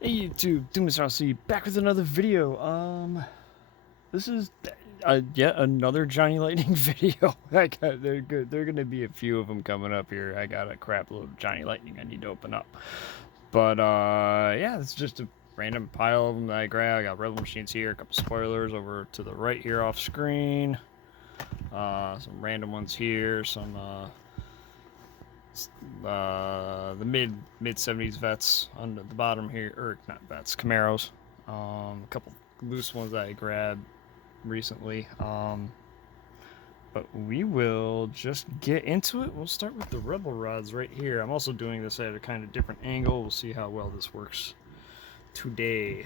Hey YouTube, Doomsday back with another video. This is yet another Johnny Lightning video. They're good. There are gonna be a few of them coming up here. I got a crap load of Johnny Lightning I need to open up. But yeah, it's just a random pile of them that I grabbed. I got Rebel Machines here, a couple spoilers over to the right here off screen. Some random ones here, some the mid 70s vets on the bottom here, or not vets, Camaros. A couple loose ones that I grabbed recently. But we will just get into it. We'll start with the Rebel rods right here. I'm also doing this at a kind of different angle. We'll see how well this works today.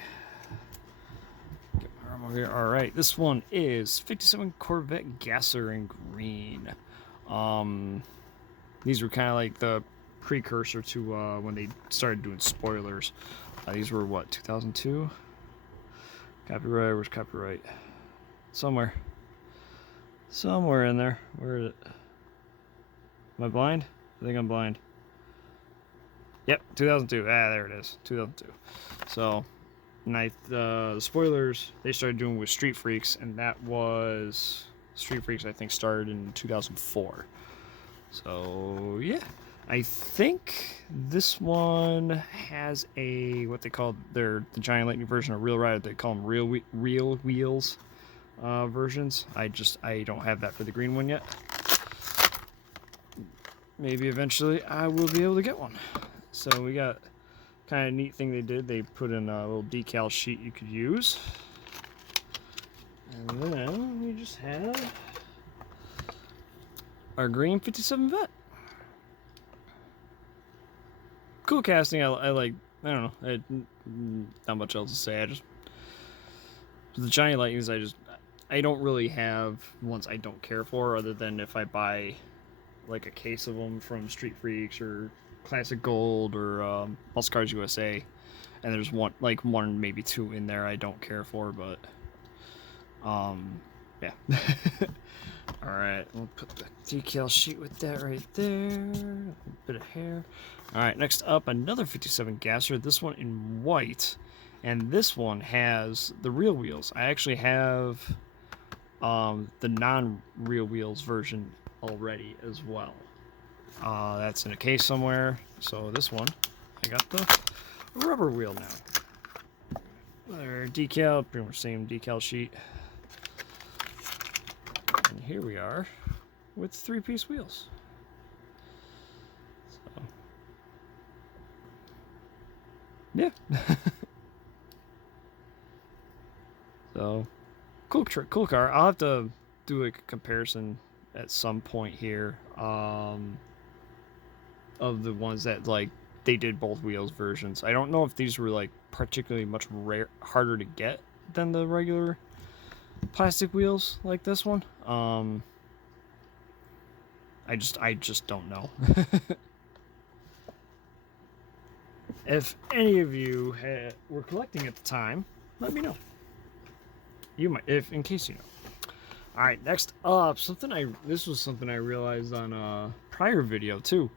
Get my arm over here. All right, this one is 57 Corvette Gasser in green. These were kind of like the precursor to when they started doing spoilers. These were what, 2002? Copyright, where's copyright? Somewhere in there. Where is it? Am I blind? I think I'm blind. Yep, 2002. Ah, there it is, 2002. So, and the spoilers they started doing with Street Freaks, and that was Street Freaks. I think started in 2004. So yeah, I think this one has a what they call the Giant Lightning version of Real Ride. They call them real wheels versions. I don't have that for the green one yet. Maybe eventually I will be able to get one. So we got kind of neat thing they did. They put in a little decal sheet you could use, and then we just have our green 57 vet. Cool casting. I like. I don't know. Not much else to say. The Johnny Lightnings. I don't really have ones I don't care for, other than if I buy like a case of them from Street Freaks or Classic Gold or Muscle Cars USA, and there's one maybe two in there I don't care for, but yeah. Alright, we'll put the decal sheet with that right there. A bit of hair. Alright, next up, another 57 Gasser. This one in white. And this one has the real wheels. I actually have the non-real wheels version already as well. That's in a case somewhere. So this one, I got the rubber wheel now. Another decal, pretty much same decal sheet. And here we are with 3-piece wheels. So, yeah. So, cool car. I'll have to do a comparison at some point here of the ones that like they did both wheels versions. I don't know if these were like particularly much harder to get than the regular plastic wheels like this one. I just don't know. If any of you were collecting at the time, let me know. You might, in case you know. All right, next up, this was something I realized on a prior video too.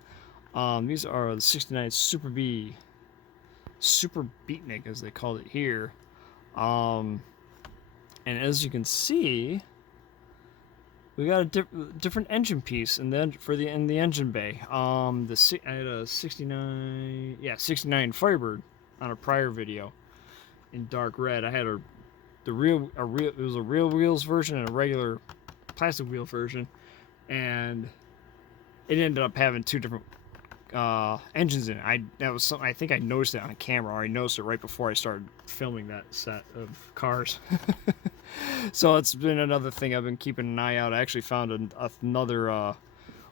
These are the 69 Super Beatnik as they called it here. And as you can see, we got a different engine piece in the engine bay. I had a 69 Firebird on a prior video in dark red. I had it was a real wheels version and a regular plastic wheel version, and it ended up having two different engines in it. That was something I think I noticed it on camera, or I noticed it right before I started filming that set of cars. So it's been another thing I've been keeping an eye out. I actually found another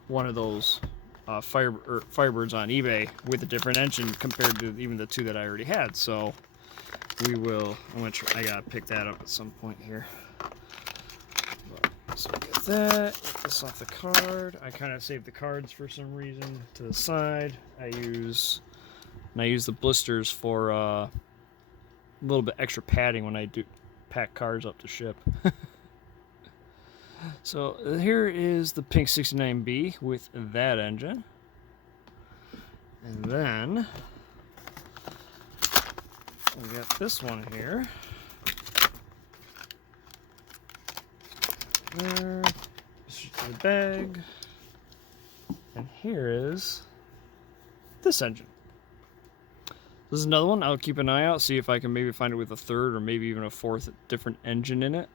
one of those Firebirds on eBay with a different engine compared to even the two that I already had. So I gotta pick that up at some point here. So get get this off the card. I kind of saved the cards for some reason to the side. I use the blisters for a little bit extra padding when I do pack cards up to ship. So here is the pink 69B with that engine. And then We got this one here. There. This is the bag. And here is this engine. This is another one. I'll keep an eye out, see if I can maybe find it with a third or maybe even a fourth different engine in it.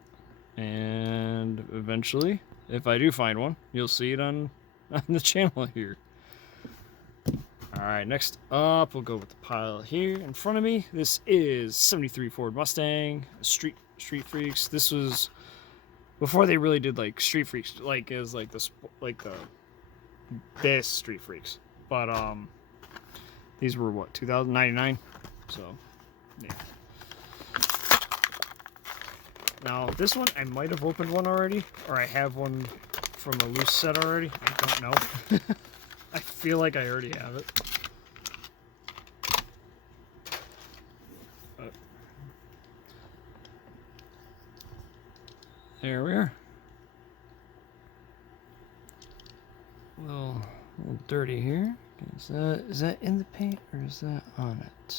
And eventually, if I do find one, you'll see it on the channel here. Alright, next up, we'll go with the pile here in front of me. This is 73 Ford Mustang, Street Freaks. This was before they really did like Street Freaks, like as like this Street Freaks. But these were what, 2099? So yeah. Now this one I might have opened one already, or I have one from a loose set already. I don't know. I feel like I already have it. But there we are. A little dirty here. Is that in the paint or is that on it?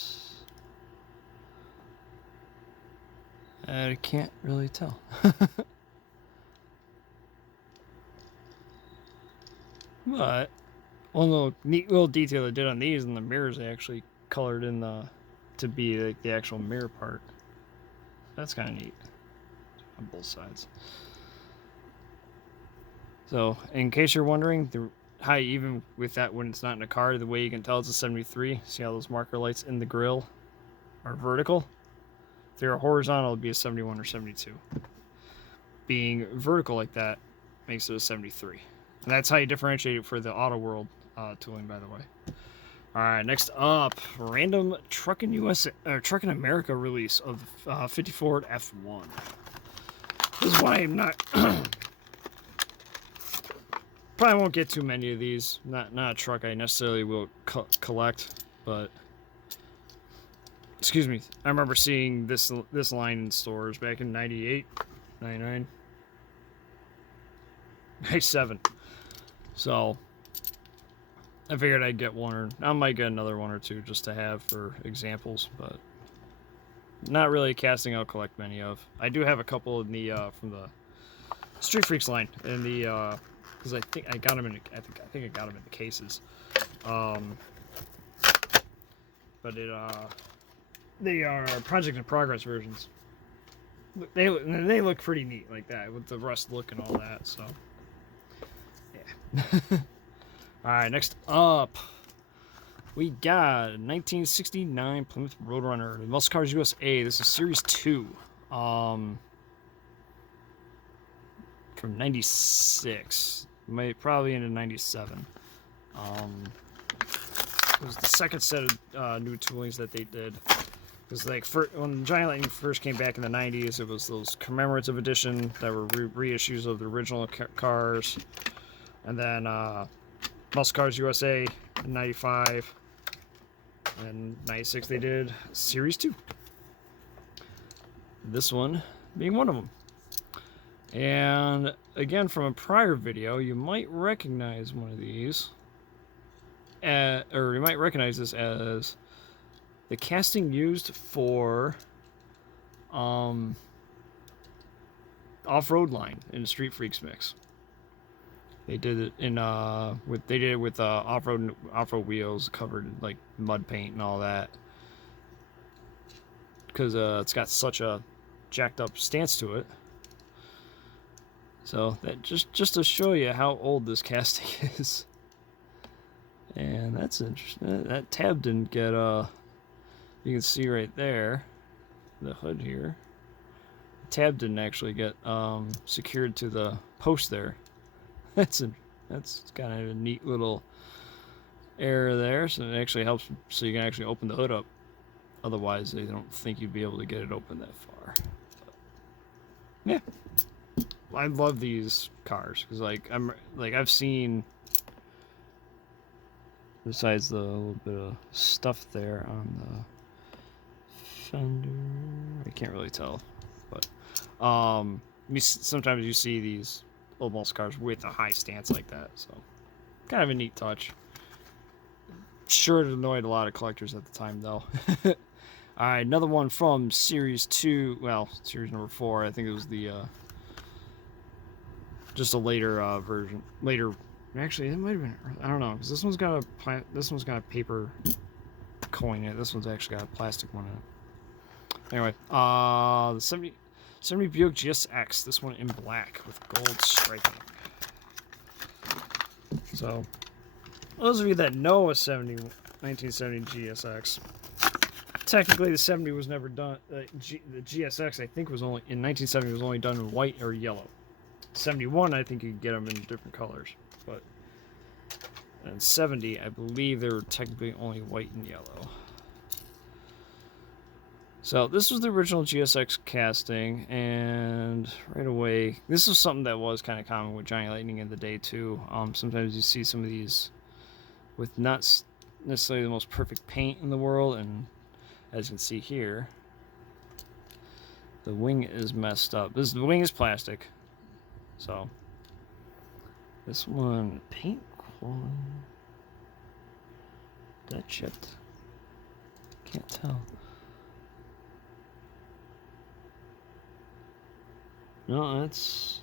I can't really tell. But one little neat little detail I did on these, and the mirrors they actually colored in to be like the actual mirror part. That's kind of neat on both sides. So in case you're wondering, how even with that when it's not in a car, the way you can tell it's a 73. See how those marker lights in the grill are vertical? If they're horizontal, it'd be a 71 or 72. Being vertical like that makes it a 73. And that's how you differentiate it for the Auto World tooling, by the way. Alright, next up, random Truckin' USA or Truckin' America release of 50 Ford F1. This is why I'm not probably won't get too many of these. Not a truck I necessarily will collect, but excuse me. I remember seeing this line in stores back in 98, 99, 97. So I figured I'd get one, or I might get another one or two just to have for examples, but not really a casting I'll collect many of. I do have a couple in the from the Street Freaks line in the because I think I got them in. I think I got them in the cases. But they are project in progress versions. They look pretty neat like that with the rust look and all that. So yeah. All right, next up, we got a 1969 Plymouth Roadrunner, the Muscle Cars USA. This is Series 2, from '96, probably into '97. It was the second set of new toolings that they did. It was like when Giant Lightning first came back in the '90s, it was those commemorative edition that were reissues of the original cars, and then Muscle Cars USA in '95, and '96 they did Series 2. This one being one of them. And again, from a prior video, you might recognize one of these, or you might recognize this as the casting used for off-road line in the Street Freaks mix. They did it in with off-road wheels covered in like mud paint and all that, because it's got such a jacked up stance to it. So that just to show you how old this casting is. And that's interesting. That tab didn't get you can see right there, the hood here. The tab didn't actually get secured to the post there. That's kind of a neat little error there. So it actually helps, so you can actually open the hood up. Otherwise, they don't think you'd be able to get it open that far. But, yeah, I love these cars because I've seen, besides the little bit of stuff there on the fender, I can't really tell, but sometimes you see these old muscle cars with a high stance like that, so kind of a neat touch. Sure, it annoyed a lot of collectors at the time though. All right, another one from Series 2. Well, Series number 4. I think it was the just a later version. Later, actually, it might have been. I don't know, because this one's got a paper coin in it. This one's actually got a plastic one in it. Anyway, the 70 Buick GSX. This one in black with gold striping. So, those of you that know a 1970 GSX, technically the 70 was never done. The GSX, I think, was only in 1970 was only done in white or yellow. 71, I think you could get them in different colors, but in 70, I believe they were technically only white and yellow. So this was the original GSX casting, and right away, this was something that was kind of common with Johnny Lightning in the day too. Sometimes you see some of these with not necessarily the most perfect paint in the world, and as you can see here, the wing is messed up. The wing is plastic, so this one paint quality, that chipped. Can't tell. No, that's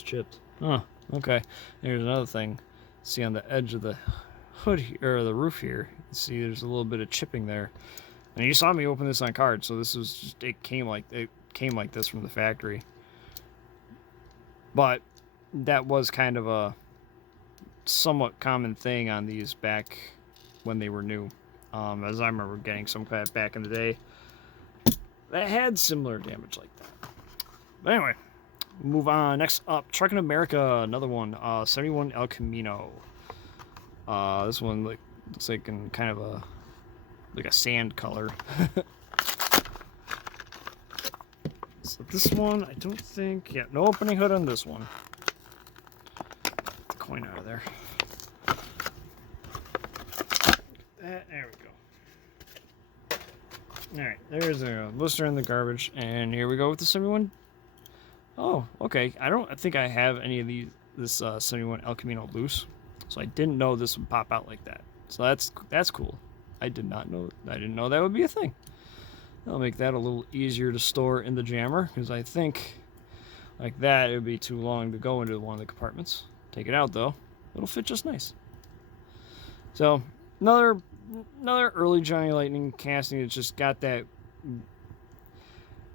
chipped. Huh. Okay. Here's another thing. See on the edge of the hood here, or the roof here, you can see there's a little bit of chipping there. And you saw me open this on card, so this was just, it came like this from the factory. But that was kind of a somewhat common thing on these back when they were new. As I remember getting some kind of back in the day that had similar damage like that. But anyway, move on. Next up, Truckin' America, another one, 71 El Camino. This one looks like in kind of a sand color. So this one, I don't think, yeah, no opening hood on this one. Get the coin out of there. There we go. Alright, there's a blister in the garbage, and here we go with the 71. Oh, okay. I don't think I have any of this 71 El Camino loose, so I didn't know this would pop out like that. So that's cool. I didn't know that would be a thing. That'll make that a little easier to store in the jammer, because I think like that it would be too long to go into one of the compartments. Take it out though, it'll fit just nice. So another early Johnny Lightning casting that's just got that.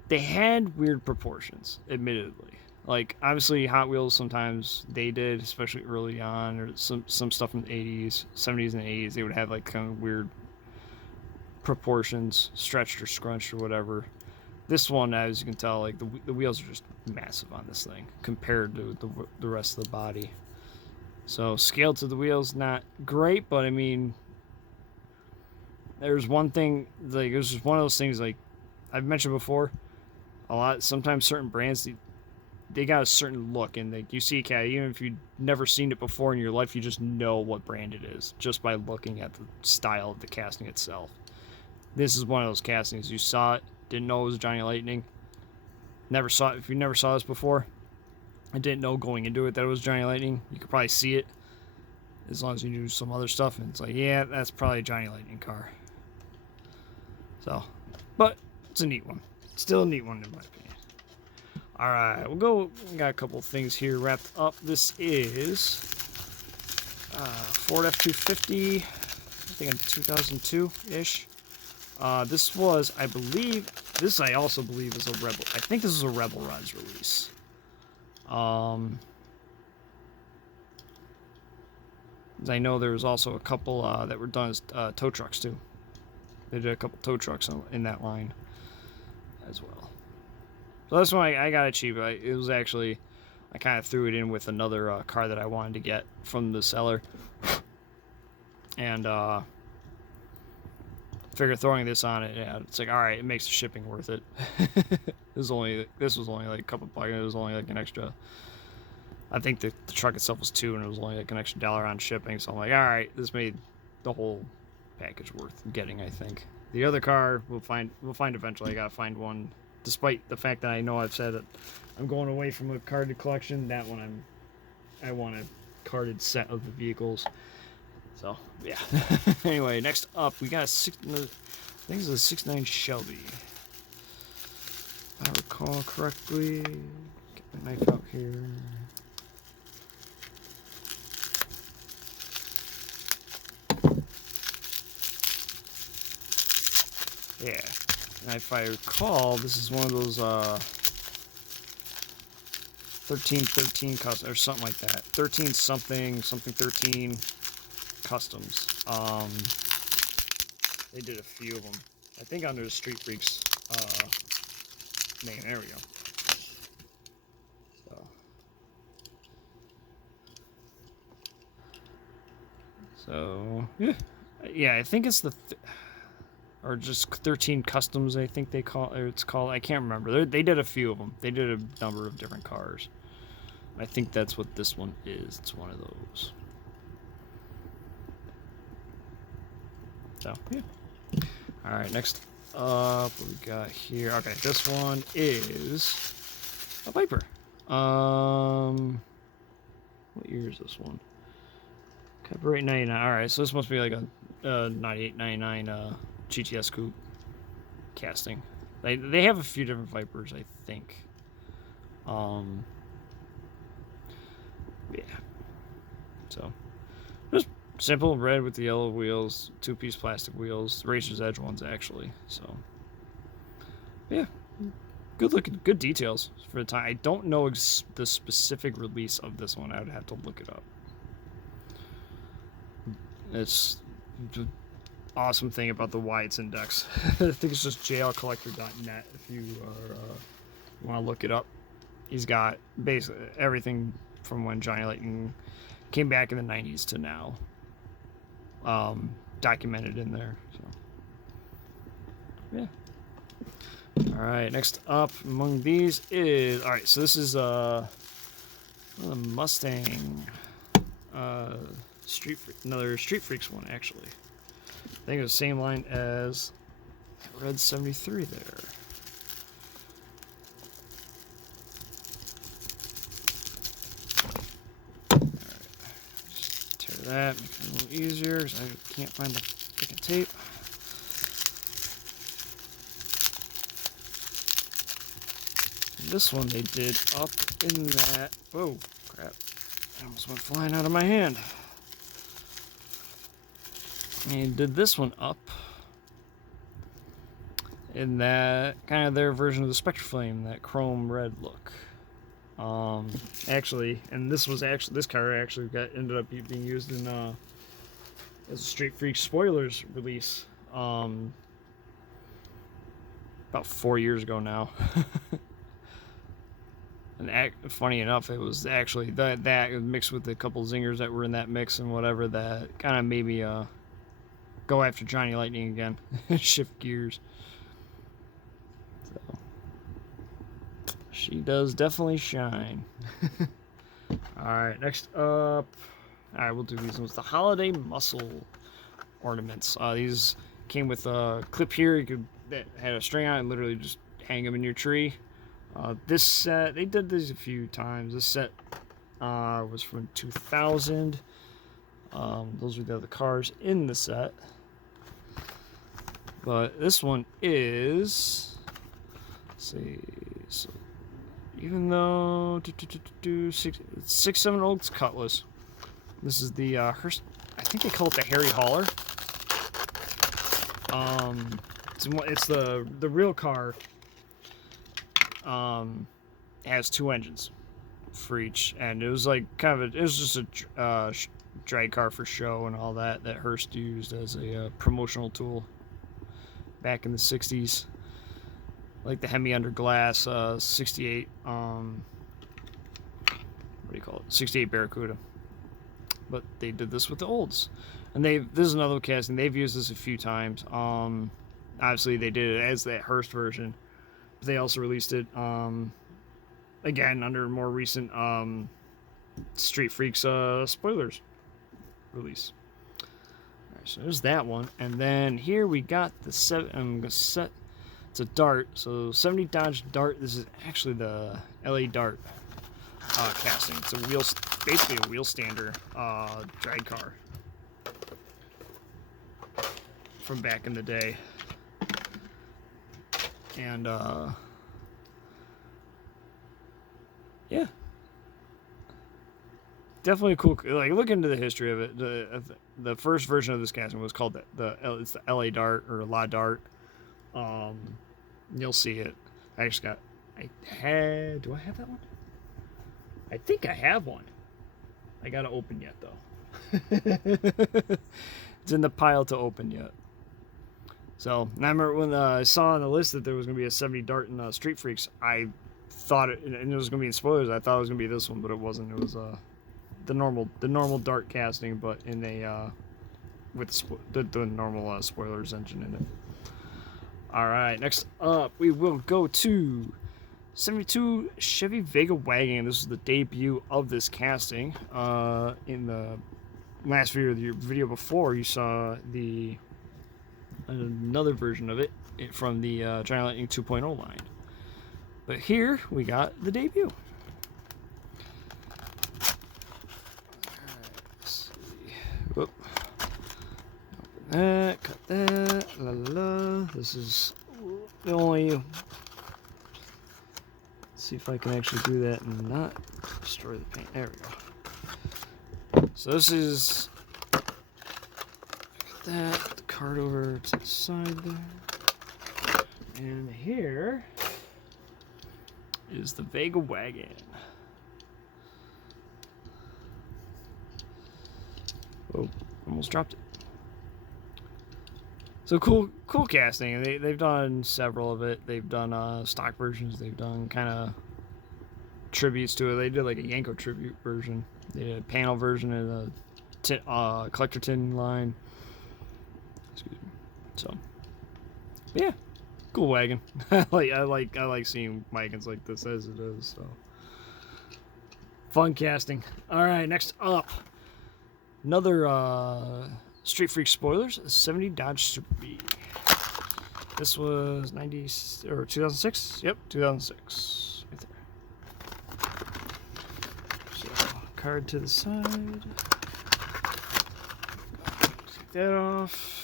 They had weird proportions, admittedly. Like, obviously, Hot Wheels sometimes they did, especially early on, or some stuff in the 80s, 70s, and 80s, they would have like kind of weird proportions, stretched or scrunched or whatever. This one, as you can tell, like the wheels are just massive on this thing compared to the rest of the body. So scale to the wheels, not great, but I mean, there's one thing, like, it was just one of those things, like I've mentioned before, sometimes certain brands, they got a certain look, and like you see, even if you've never seen it before in your life, you just know what brand it is just by looking at the style of the casting itself. This is one of those castings. You saw it, didn't know it was Johnny Lightning. Never saw it. If you never saw this before, I didn't know going into it that it was Johnny Lightning. You could probably see it as long as you do some other stuff, and it's like, yeah, that's probably a Johnny Lightning car. So, but it's a neat one. Still a neat one in my opinion. All right, we'll go. We got a couple things here wrapped up. This is Ford F-250. I think in 2002-ish. This was, I believe, I also believe is a Rebel. I think this is a Rebel Rods release. I know there was also a couple that were done as tow trucks too. They did a couple tow trucks in that line as well. So this one I got it cheap. It was actually, I kind of threw it in with another car that I wanted to get from the seller, and figured throwing this on it, yeah, it's like, all right, it makes the shipping worth it. This was only like a couple bucks. It was only like an extra. I think the truck itself was $2, and it was only like an extra $1 on shipping. So I'm like, all right, this made the whole package worth getting. I think the other car we'll find eventually. I gotta find one, despite the fact that I know I've said that I'm going away from a carded collection. That one I want a carded set of the vehicles. So, yeah. Anyway, next up, we got I think it's a 69 Shelby. If I recall correctly. Get my knife out here. Yeah. And if I recall, this is one of those 1313 custom or something like that. 13 something 13 customs. They did a few of them. I think under the Street Freaks name. There we go. So yeah, I think it's the or just 13 customs. I think they call or it's called. I can't remember. They did a few of them. They did a number of different cars. I think that's what this one is. It's one of those. So yeah. All right, next up, what we got here? Okay, this one is a Viper. What year is this one? Copyright 99. All right, so this must be like a 98, 99 GTS coupe casting. They have a few different Vipers, I think. Yeah. So just simple red with the yellow wheels, 2-piece plastic wheels, Racer's Edge ones actually. So yeah, good looking, good details for the time. I don't know the specific release of this one. I would have to look it up. It's the awesome thing about the Wyatt's Index. I think it's just jlcollector.net if you want to look it up. He's got basically everything from when Johnny Lightning came back in the 90s to now. Documented in there. So yeah. Alright, next up among these is alright, so this is a Mustang another Street Freaks one actually. I think it was the same line as Red 73 there. That make it a little easier because I can't find the freaking tape. And this one they did up in that. Whoa, crap! It almost went flying out of my hand. And did this one up in that kind of their version of the Spectre Flame, that chrome red look. Actually, and this car actually ended up being used in as a Street Freaks spoilers release about 4 years ago now. And funny enough, it was actually that mixed with a couple zingers that were in that mix and whatever that kind of made me go after Johnny Lightning again, shift gears. So. She does definitely shine. Alright, next up. Alright, we'll do these ones. The Holiday Muscle ornaments. These came with a clip here that had a string on it and literally just hang them in your tree. This set, they did these a few times. This set was from 2000. Those were the other cars in the set. But this one is. Let's see. So. Even though 6.7 Oaks Cutlass, this is the Hearst. I think they call it the Harry Hauler. It's the real car. Has 2 engines for each, and it was like it was just a drag car for show and all that Hearst used as a promotional tool back in the 60s. Like the Hemi under glass 68 what do you call it, 68 Barracuda. But they did this with the olds, and this is another casting. They've used this a few times. Obviously they did it as that Hearst version, but they also released it again under a more recent Street Freaks spoilers release. Alright, so there's that one, and then here we got the it's a Dart, so 70 Dodge Dart. This is actually the LA Dart casting. It's basically a wheel stander drag car. from back in the day. And yeah, definitely cool. Like, look into the history of it. The first version of this casting was called it's the LA Dart or La Dart. You'll see it. Do I have that one? I think I have one. I gotta open yet though. It's in the pile to open yet. So, and I remember when I saw on the list that there was going to be a 70 Dart in Street Freaks, I thought and it was going to be in spoilers, I thought it was going to be this one, but it wasn't. It was the normal Dart casting, but in a, with the normal spoilers engine in it. Alright, next up, we will go to 72 Chevy Vega Wagon. This is the debut of this casting. In the last video before, you saw another version of it from the Giant Lightning 2.0 line. But here we got the debut. Alright, let's see. Whoop. Open that, cut that, la la la. This is the only. Let's see if I can actually do that and not destroy the paint. There we go. So this is. That, put the card over to the side there. And here is the Vega Wagon. Oh, almost dropped it. So cool casting. They've done several of it. They've done stock versions. They've done kind of tributes to it. They did like a Yanko tribute version. They did a panel version and a collector tin line. Excuse me. So, yeah, cool wagon. I like seeing wagons like this as it is. So, fun casting. All right, next up, another Street Freak spoilers. 70 Dodge Super B. This was 2006. Yep, 2006. Right there. So, card to the side. Take that off.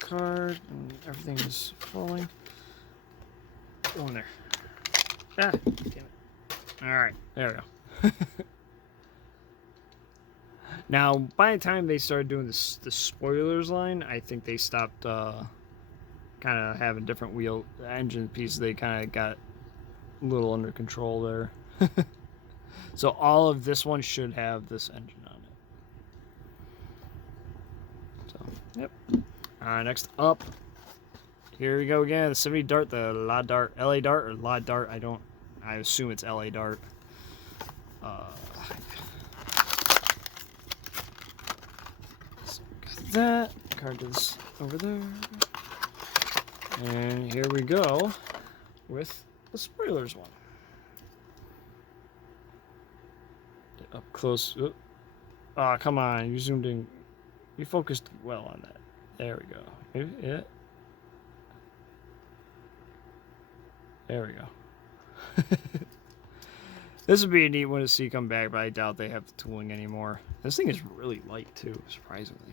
Card, and everything's falling. Go in there. Ah, damn it. Alright, there we go. Now, by the time they started doing the spoilers line, I think they stopped kind of having different wheel engine pieces. They kind of got a little under control there. So all of this one should have this engine on it. So, yep. Next up, here we go again. The 70 Dart, the LA Dart or La Dart. I assume it's LA Dart. Got that. Card is over there. And here we go with the spoilers one. Get up close. Oh, come on. You zoomed in. You focused well on that. There we go. Yeah. There we go. This would be a neat one to see come back, but I doubt they have the tooling anymore. This thing is really light too, surprisingly.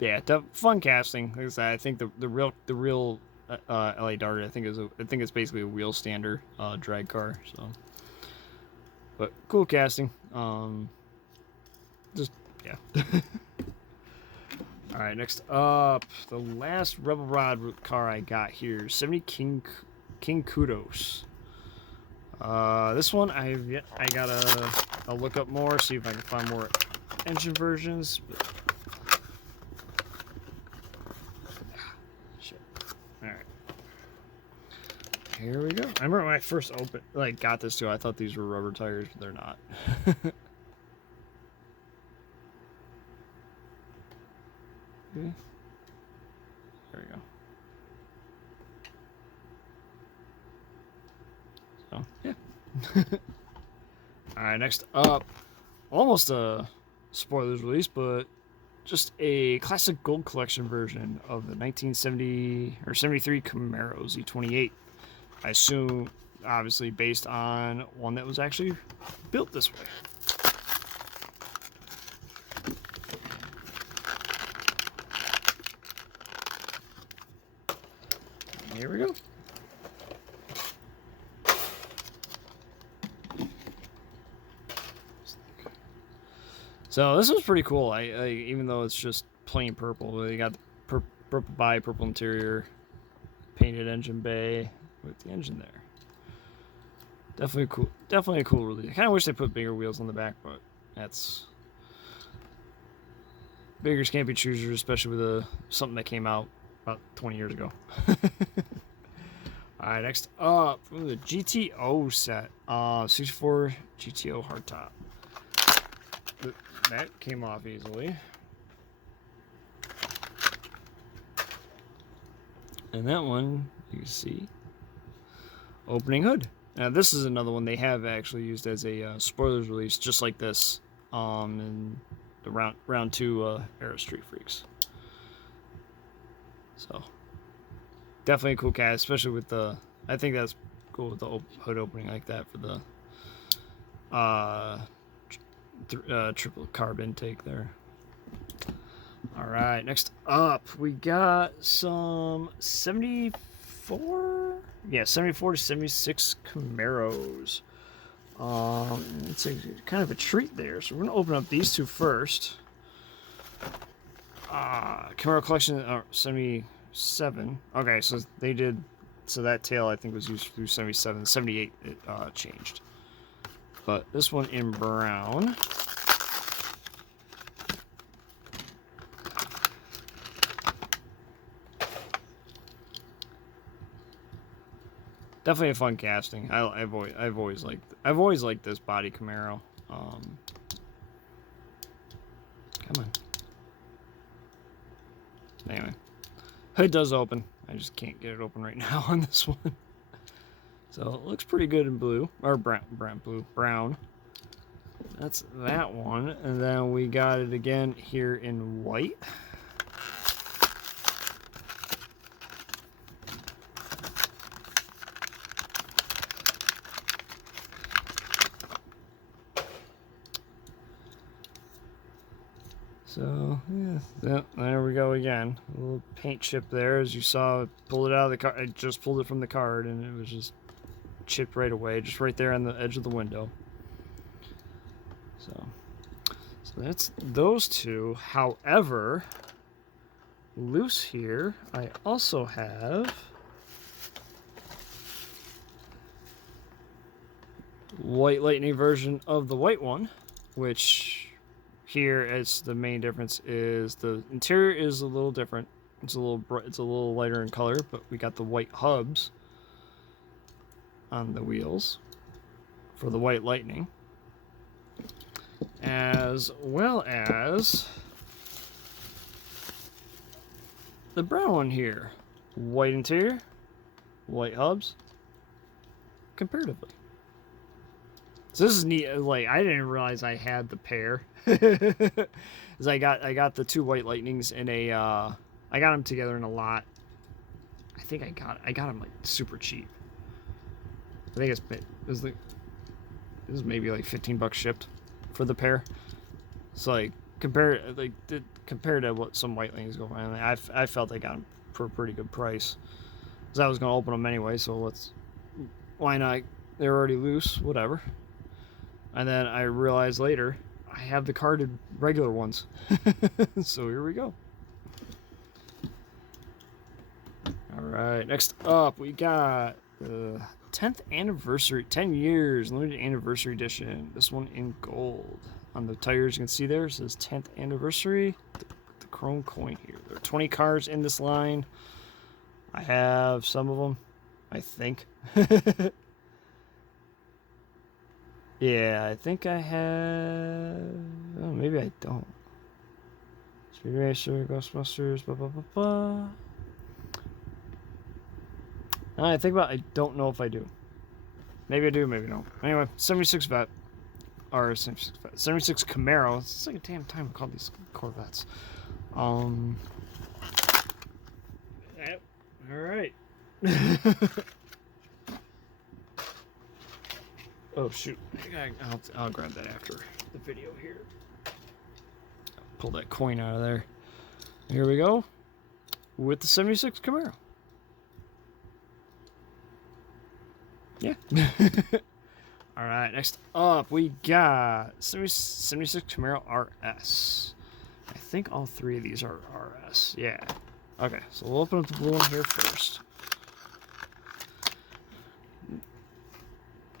Yeah, fun casting. Like I said, I think the real LA Dart, I think it's basically a wheel stander drag car. So, but cool casting. Just yeah. All right, next up, the last Rebel Rod car I got here, 70 King Kudos. This one I gotta look up more, see if I can find more engine versions. But, shit. All right, here we go. I remember when I first got this too. I thought these were rubber tires, but they're not. Okay. There we go. So, yeah. Alright, next up, almost a spoilers release, but just a classic gold collection version of the 1970 or 73 Camaro Z28. I assume, obviously, based on one that was actually built this way. here we go. So this was pretty cool. I even though it's just plain purple, they got the purple body, purple interior, painted engine bay with the engine there. Definitely cool. Definitely a cool release. I kind of wish they put bigger wheels on the back, but that's beggars can't be choosers, especially with something that came out about 20 years ago. All right, next up from the GTO set, 64 GTO hardtop. That came off easily. And that one, you can see, opening hood. Now this is another one they have actually used as a spoilers release, just like this, in the round 2 Era Street Freaks. So definitely a cool cast, especially with the. I think that's cool with the hood opening like that for the triple carb intake there. All right, next up we got some 74 to 76 Camaros. It's kind of a treat there, so we're gonna open up these two first. Camaro Collection 77. Okay, so they did. So that tail I think was used through 77. 78 it changed. But this one in brown. Definitely a fun casting. I've always liked this body Camaro. Come on. Anyway, hood does open. I just can't get it open right now on this one. So it looks pretty good in blue or brown. That's that one, and then we got it again here in white. So, yeah, there we go again. A little paint chip there, as you saw. Pulled it out of the car. I just pulled it from the card, and it was just chipped right away, just right there on the edge of the window. So that's those two. However, loose here, I also have White Lightning version of the white one, which here it's the main difference is the interior is a little different. It's a little lighter in color, but we got the white hubs on the wheels for the White Lightning, as well as the brown one here. White interior, white hubs, comparatively. So this is neat. Like, I didn't realize I had the pair. Cause I got the two White Lightnings in a I got them together in a lot. I think I got them like super cheap. I think this is maybe like $15 shipped for the pair. So like compared to what some White Lightnings go for, I felt I got them for a pretty good price. Cause I was gonna open them anyway, so why not? They're already loose, whatever. And then I realized later I have the carded regular ones. So here we go. Alright, next up we got the 10th anniversary, 10 years, limited anniversary edition. This one in gold. On the tires you can see there, it says 10th anniversary. The chrome coin here. There are 20 cars in this line. I have some of them, I think. Yeah, I think I have. Oh, maybe I don't. Speed Racer, Ghostbusters, blah blah blah blah. Now I think about it, I don't know if I do. Maybe I do, maybe no. Anyway, 76 Vet. Or 76 Vet. 76 Camaro. It's like a damn time to call these Corvettes. Yep. Alright. Oh shoot, I'll grab that after the video here. Pull that coin out of there. Here we go with the 76 Camaro. Yeah. All right, next up we got 76 Camaro RS. I think all three of these are RS. Yeah. Okay, so we'll open up the blue one here first.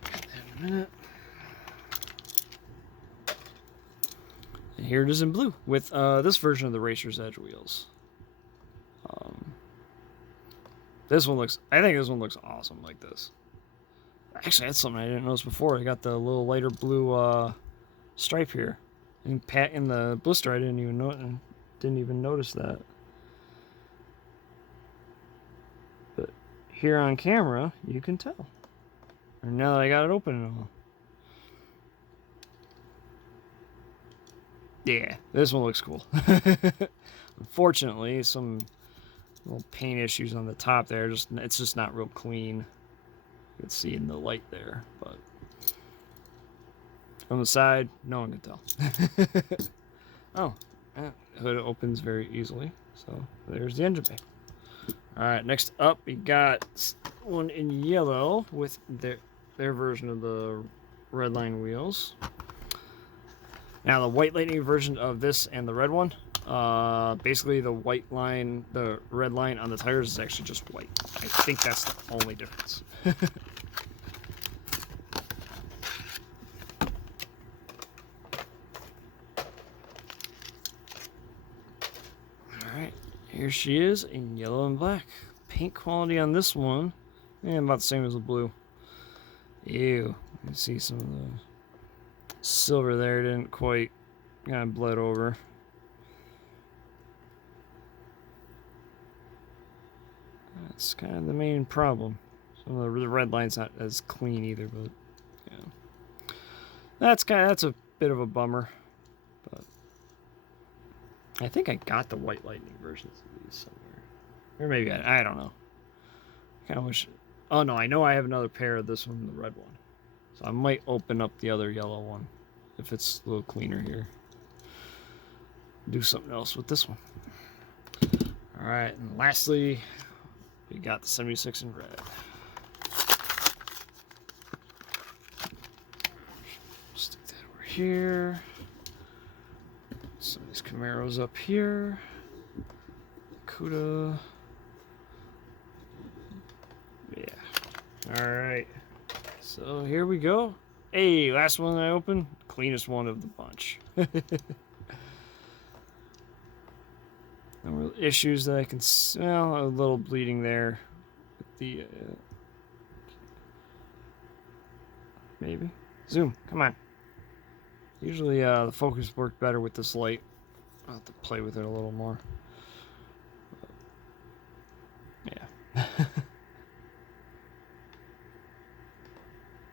Got that in a minute. And here it is in blue with this version of the Racer's Edge wheels. This one looks, I think this one looks awesome like this. Actually, that's something I didn't notice before. I got the little lighter blue stripe here. In the blister, I didn't even notice that. But here on camera, you can tell. And now that I got it open and all. Yeah, this one looks cool. Unfortunately, some little paint issues on the top there. It's just not real clean. You can see in the light there, but on the side, no one can tell. Oh, hood opens very easily. So there's the engine bay. All right, next up we got one in yellow with their version of the Redline wheels. Now the White Lightning version of this and the red one, basically the red line on the tires is actually just white. I think that's the only difference. Alright, here she is in yellow and black. Paint quality on this one, about the same as the blue. Ew, you can see some of the silver there didn't quite kind of bled over. That's kind of the main problem. Some of the red line's not as clean either, but yeah, that's a bit of a bummer. But I think I got the White Lightning versions of these somewhere, or maybe I don't know. I kind of wish. Oh no, I know I have another pair of this one, the red one. So I might open up the other yellow one if it's a little cleaner here. Do something else with this one. All right, and lastly, we got the 76 in red. Stick that over here. Some of these Camaros up here. Cuda. Yeah. All right. So here we go. Hey, last one I opened, cleanest one of the bunch. No real issues that I can smell. A little bleeding there. With the maybe zoom. Come on. Usually the focus worked better with this light. I'll have to play with it a little more. Yeah.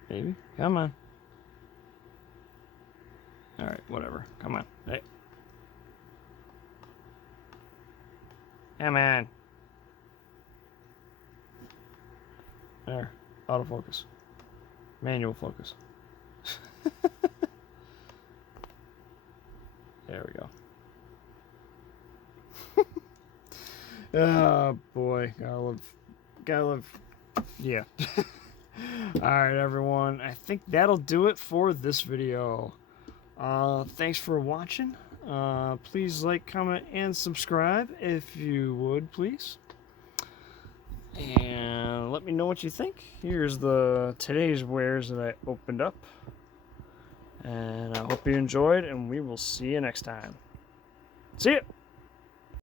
Maybe. Come on. Alright, whatever. Come on. Hey. Come on. There. Autofocus. Manual focus. There we go. Oh boy. Gotta love. Yeah. Alright everyone, I think that'll do it for this video. Thanks for watching. Please like, comment, and subscribe if you would, please. And let me know what you think. Here's today's wares that I opened up. And I hope you enjoyed, and we will see you next time. See ya!